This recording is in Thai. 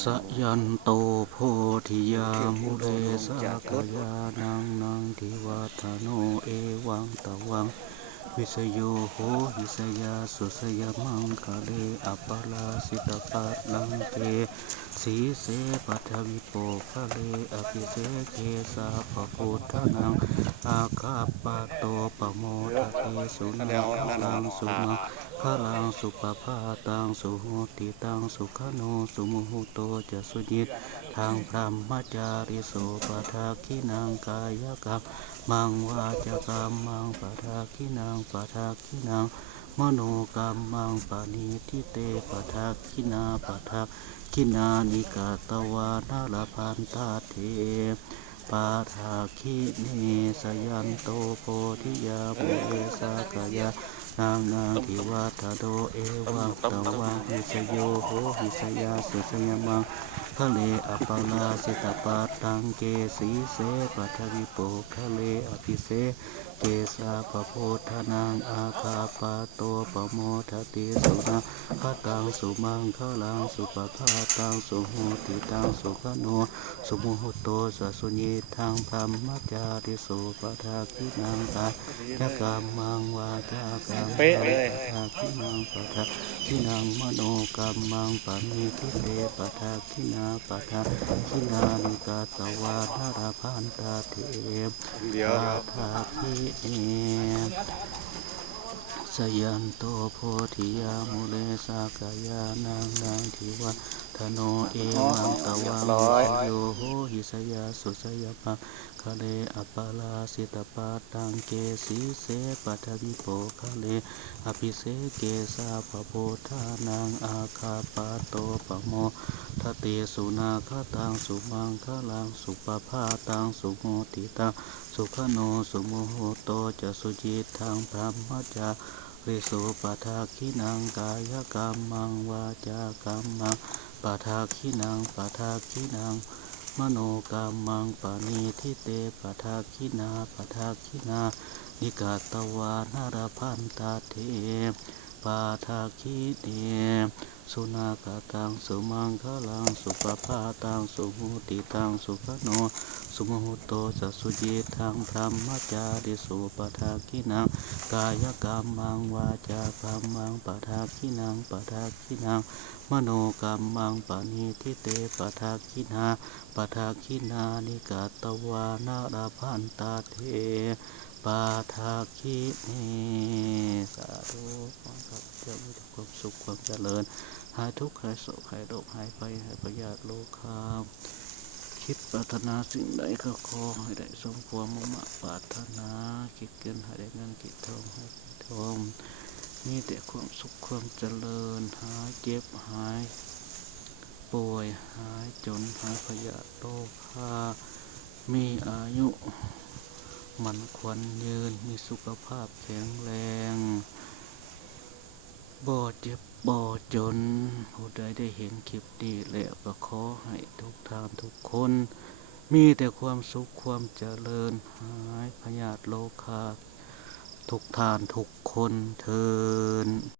สยันโตโพธิยามุเรสากายานังนังทิวัฒโนเอวังตวัง วิสโยโหหิสยาสุสยมังคะเลอปปาลาสิตาปัตลังเกสีเสปัทวิโปคะเลอภิเสเกสาปพุทธนังอาคาปะโตปโมทะเตสุนังลังสุมาคลังสุปภาตังสุโหติตังสุขโนสุมุหุโตจะสุญิตทางพรหมจาริโสปทาคินังกายกรรมมังวาจกรรมมังปะทาคินังปะทาคินังมโนกรรมังปานิทิเตปะทาคินาปะทาคินานิกาตวานาลพันตาเทปาทาคิเนสยันโตโพธิยามุเอสากายานางนางทิวัฒโดเอวังตวังหิสโยโหหิสยาสุสยมังทะเลอปาลาสิตาปาตังเกสีเสปัทวิโปทะเลอภิเสเกสาปโพธนังอาคาปาโตปโมทติสุนาคตังสุมังคลังสุปภาตังสุโหติตังสุขโนสุโมหโตสสสุญิทังพรหมจาริโสปทาคินังกายกรรมังวาจากรรมังเป๊ะเลยปทาคินังปทาคินังมโนกรรมังปณิทิเตปทาคินาปทาคินานิกาตวานาราพันตาเทปเดี๋ยวปทาคิเอสยันโตโพธิยามุเลสากายานางนางทิวา ธโนเอวังตวังวิสโยโหหิสยาสุสยปังคะเลอปาลาสิตปาตังเกสีเสปัทวิโปคะเลอภิเสเกสาปโพธานังอาคาปาโตปะโมทะเตสุนาคตังสุมังคลังสุปภาตังสุโมติตังสุขโนสุโมโหโตจะสุจิตทังพรหมจาริโสปทาคินังกายกรรมังวาจากรรมัง ปทาคินังปทาคินังมโนกรรมังปานิทิเตปทาคินาปทาคินา นิกาตวานาราพันตาเทปาทาคิเนสุนากตังสุมังคลังสุปภาตังสุมุติตังสุขโนสุมหุโตจะสุจิทังพรหมจาริสุปทาคินัง กายกรรมังวาจากรรมังปทาคินังปทาคินังมโนกรรมังปณิทิเตปทาคินาปทาคินานิกาตวานาราพันตาเทปาทาคิเนสาธุขอข้าพเจ้ามีแต่ความสุขความเจริญ หายทุกข์หายโศกหายโรคหายไปหายพยาธิโลคามคิดปรารถนาสิ่งใดก็ขอให้ได้สมความมุ่งมั่นปรารถนา คิดเกินห้ได้เงินคิดทองห้ได้ทองมีแต่ความสุขความเจริญ หายเจ็บหายป่วยหายจนหายพยาธิโรคามีอายุมันควันยืนมีสุขภาพแข็งแรงบ่เจ็บบ่จนผู้ใดได้เห็นคลิปดีแล้วก็ขอให้ทุกท่านทุกคน มีแต่ความสุขความเจริญหายพยาธิโลคาทุกทานทุกคนเทิน